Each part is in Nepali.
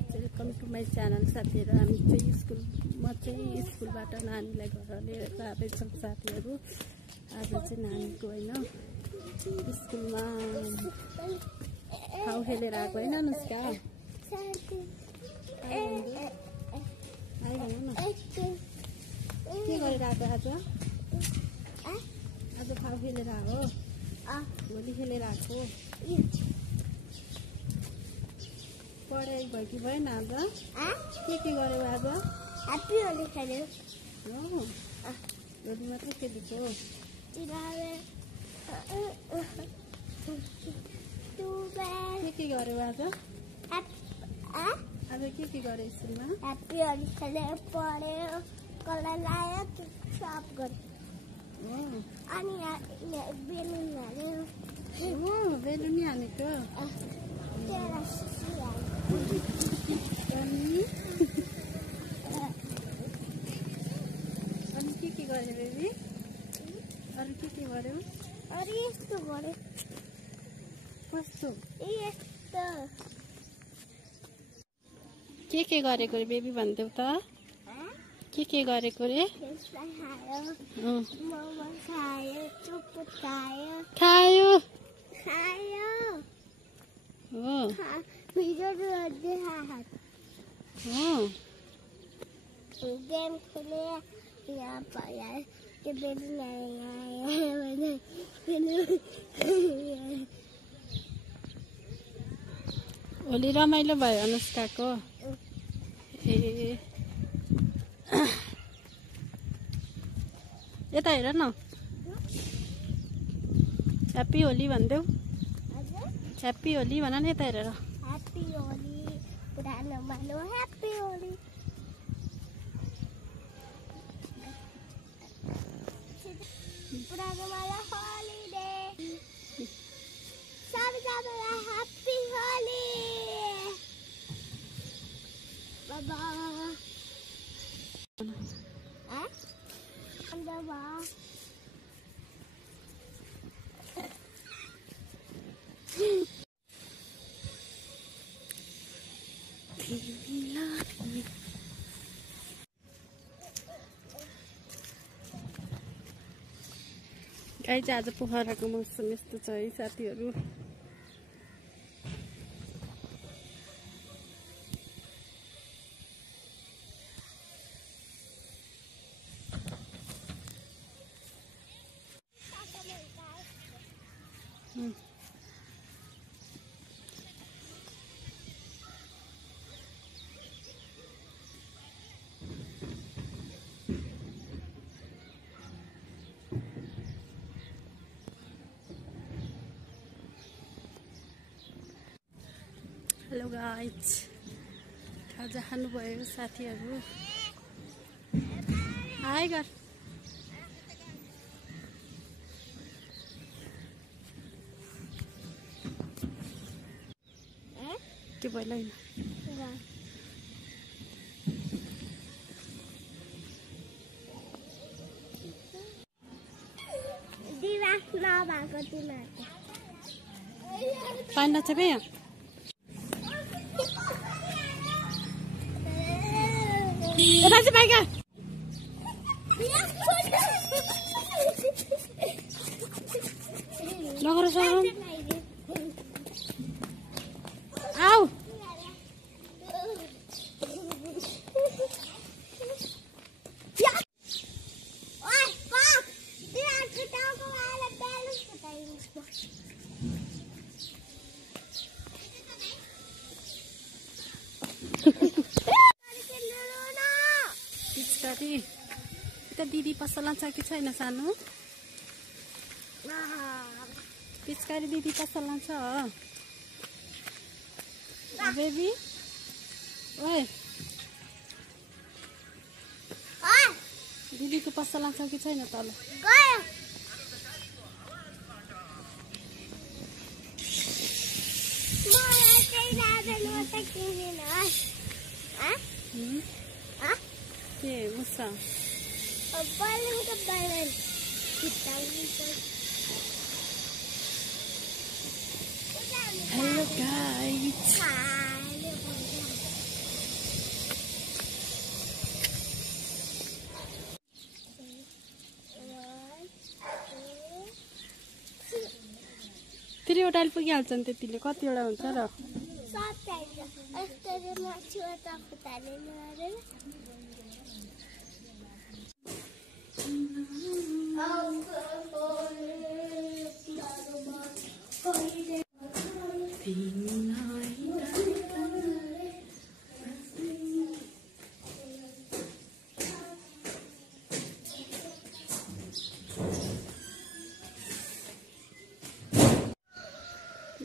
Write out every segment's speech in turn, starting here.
Guys, welcome to my channel. साथीहरू, हामी चाहिँ म चाहिँ स्कुलबाट नानीलाई घर लिएर जाँदैछौँ। साथीहरू, आज चाहिँ नानीको होइन स्कुलमा खाउ खेलेर आएको होइन अनुष्का? के गरेर आएको आज खाउ खेलेर आएको? भोलि खेलेर आएको? पढाइ भयो कि भएन आज? के गर्यो आज? ह्याप्पी होली खेल्यो। भोलि मात्रै खेलेको? के गर्यो आज? आज के गर्यो स्कुलमा? ह्याप्पी होली खेल्यो, पढ्यो, कलर लायो, सब गर्यो। अनि बेलुन हाल्यो। बेलुन नि हानेको? अनि के गर्यो बेबी? अरू के गर्यो? अरू यस्तो गर्यो। कस्तो? यस्तो के गरेको रे बेबी भनिदेऊ त? के गरेको रे? मोमो खायो, चुपो खायो। खायो हो? गेम खेले, यहाँ पाया के बेलुन होली रमाइलो भयो अनुष्काको? ए यता हेर न, ह्याप्पी होली भनिदेऊ। ह्याप्पी होली भन न, यता हेरेर। ह्याप्पी होली, पुरानो मानो ह्याप्पी होली। पुरानो मानो होलिडे, सबैजनालाई ह्याप्पी होली। बाबा गाई चाहिँ आज पोखराको मौसम यस्तो छ है साथीहरू। हेलो गाइज, खाजा खानुभयो साथीहरू? हाय गर। के भयो ल? दिमाग नभएको दिमाग पानी छ बे? मान्छे पाइका नगर आऊ। पिचकारी त दिदी पसलमा छ कि छैन सानो? पिचकारी दिदी पसलमा छ बेबी? ओए दिदीको पसलमा छ कि छैन तल? के मुसा? Hello guys. 3वटाले पुगिहाल्छन् त्यतिले कतिवटा हुन्छ र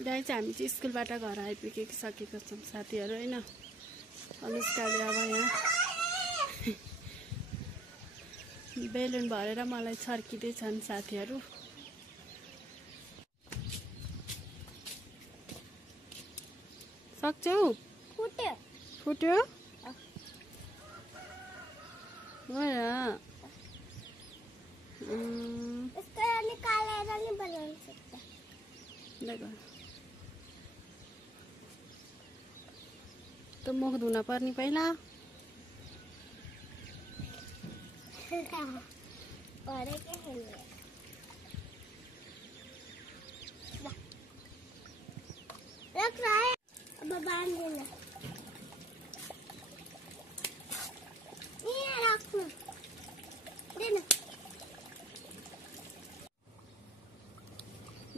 गाई चाहिँ हामी चाहिँ स्कुलबाट घर आइपुगिसकेको छौँ साथीहरू होइन। अनुष्काले अब यहाँ बेलुन भरेर मलाई छर्किँदैछन् साथीहरू। सक्छौ? फुट्यो हो र। देखो त मुख धुन पर्ने पहिला। अब बाँध्दैन राख्नु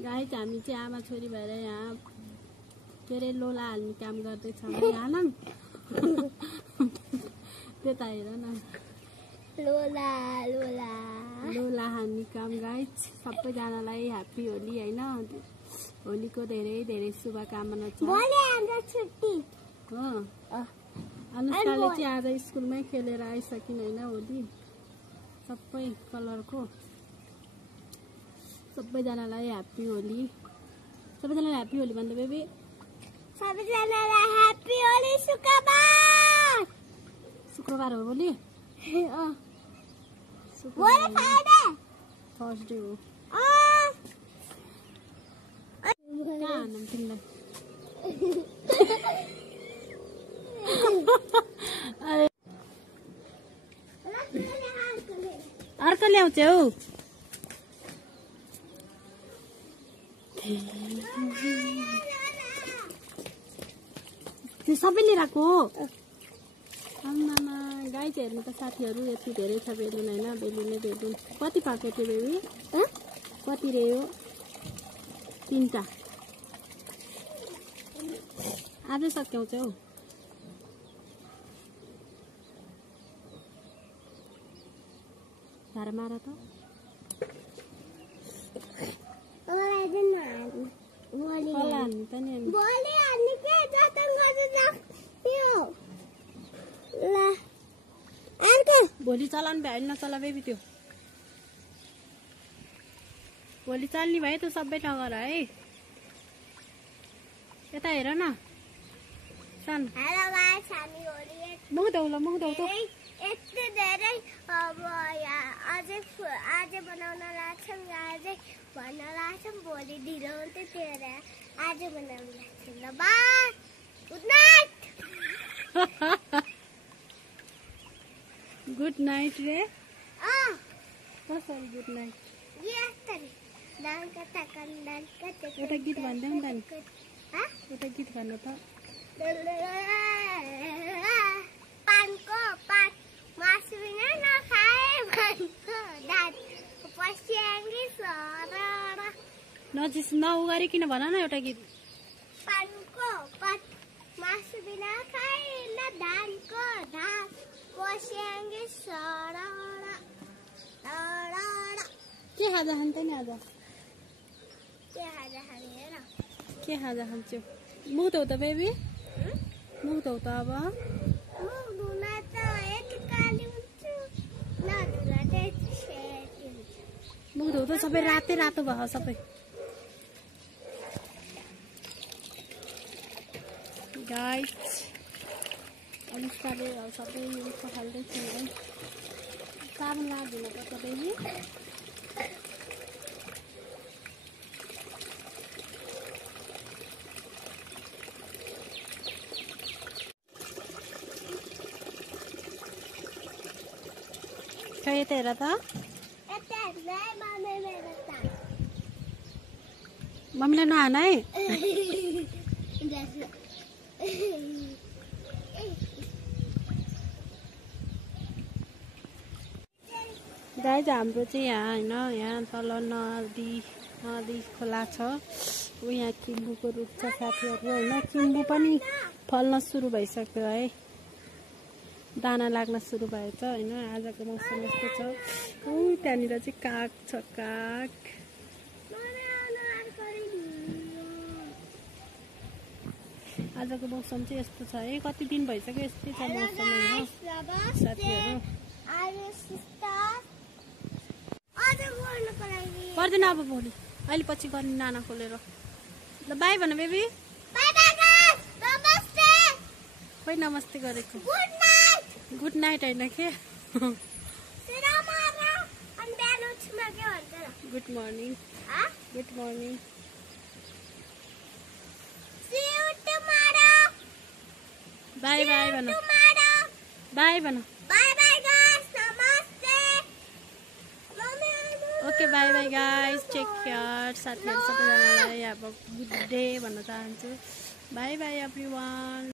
गाई चाहिँ हामी चाहिँ आमा छोरी भएर यहाँ के अरे लोला हाल्ने काम गर्दैछौँ है हालम। त्यता हेर न लोला लोला लोला हाल्ने काम गाई। सबैजनालाई ह्याप्पी होली होइन। होलीको धेरै धेरै शुभकामना छ। छुट्टी हो अनुष्काले चाहिँ आज स्कुलमै खेलेर आइसकिन् होइन होली सबै कलरको। सबैजनालाई ह्याप्पी होली। सबैजनालाई ह्याप्पी होली भन्दै बेबी। सबैजनालाई ह्याप्पी होली। शुक्रबार शुक्रबार हो भोलि। थर्सडे हो। कहाँ हानौँ तिमीलाई? अर्को ल्याउँछौ? त्यो सबै लिइरहेको आमामा। गाई चाहिँ हेर्नु त साथीहरू यति धेरै छ बेलुन होइन। बेलुनै बेलुन कति पाएको थियो बेबी? कति रह्यो? 3टा। आजै सक्याउँछौ? झार मार त। भोलि चलाउनु भ्यायो नचला बेबी त्यो। भोलि चल्ने भयो त सबै नगर है। यता हेर न सान। मुख धौ ल मुख धौ त। यति धेरै अब आज बनाउन लाग्छौँ आजै भन्न लाग्छौँ। भोलि ढिलो हुन्थ्यो त्यही आज बनाउन लाग्छौँ। ल by good night. Good night रे। कसरी गुड नाइट? एउटा गीत भन्दै नि त नि। एउटा गीत भन्नु त। पानको पात मासु बिना नखाए भन्छ दात पस्याङ्गी सरर। नजिस नउगारिकन भन न एउटा गीत। पानको पात मासु बिना खाए न धानको धात पस्याङ्गी सरर। के खाजा खान्छ नि आज? के खाजा खान्छौ? मुख धौ त बेबी। मुख धौ त अब। मुख धौ त सबै रातै रातो भयो सबै। गाइस अनुष्काले सबै पखाल्दैछ है। साबुन लादिनु पर्छ बेबी। यता हेर त। मम्मीलाई नहान है। गाइज हाम्रो चाहिँ यहाँ होइन, यहाँ तल नदी खोला छ। यहाँ किम्बुको रुख छ साथीहरू होइन। किम्बु पनि फल्न सुरु भइसक्यो है, दाना लाग्न सुरु भएछ होइन। आजको मौसम यस्तो छ। त्यहाँनिर चाहिँ काग छ, काग। आजको मौसम चाहिँ यस्तो छ है। कति दिन भइसक्यो यस्तै छ मौसम होइन साथीहरू। पर्दैन अब भोलि, अहिले पछि गर्ने नाना खोलेर। ल बाई भन बेबी। खोइ नमस्ते गरेको। गुड नाइट होइन के। Good morning. Good morning. Bye bye भन। बाई भन। Okay bye bye guys, take care. साथीहरू सबैजनालाई अब गुड डे भन्न चाहन्छु। Bye bye everyone.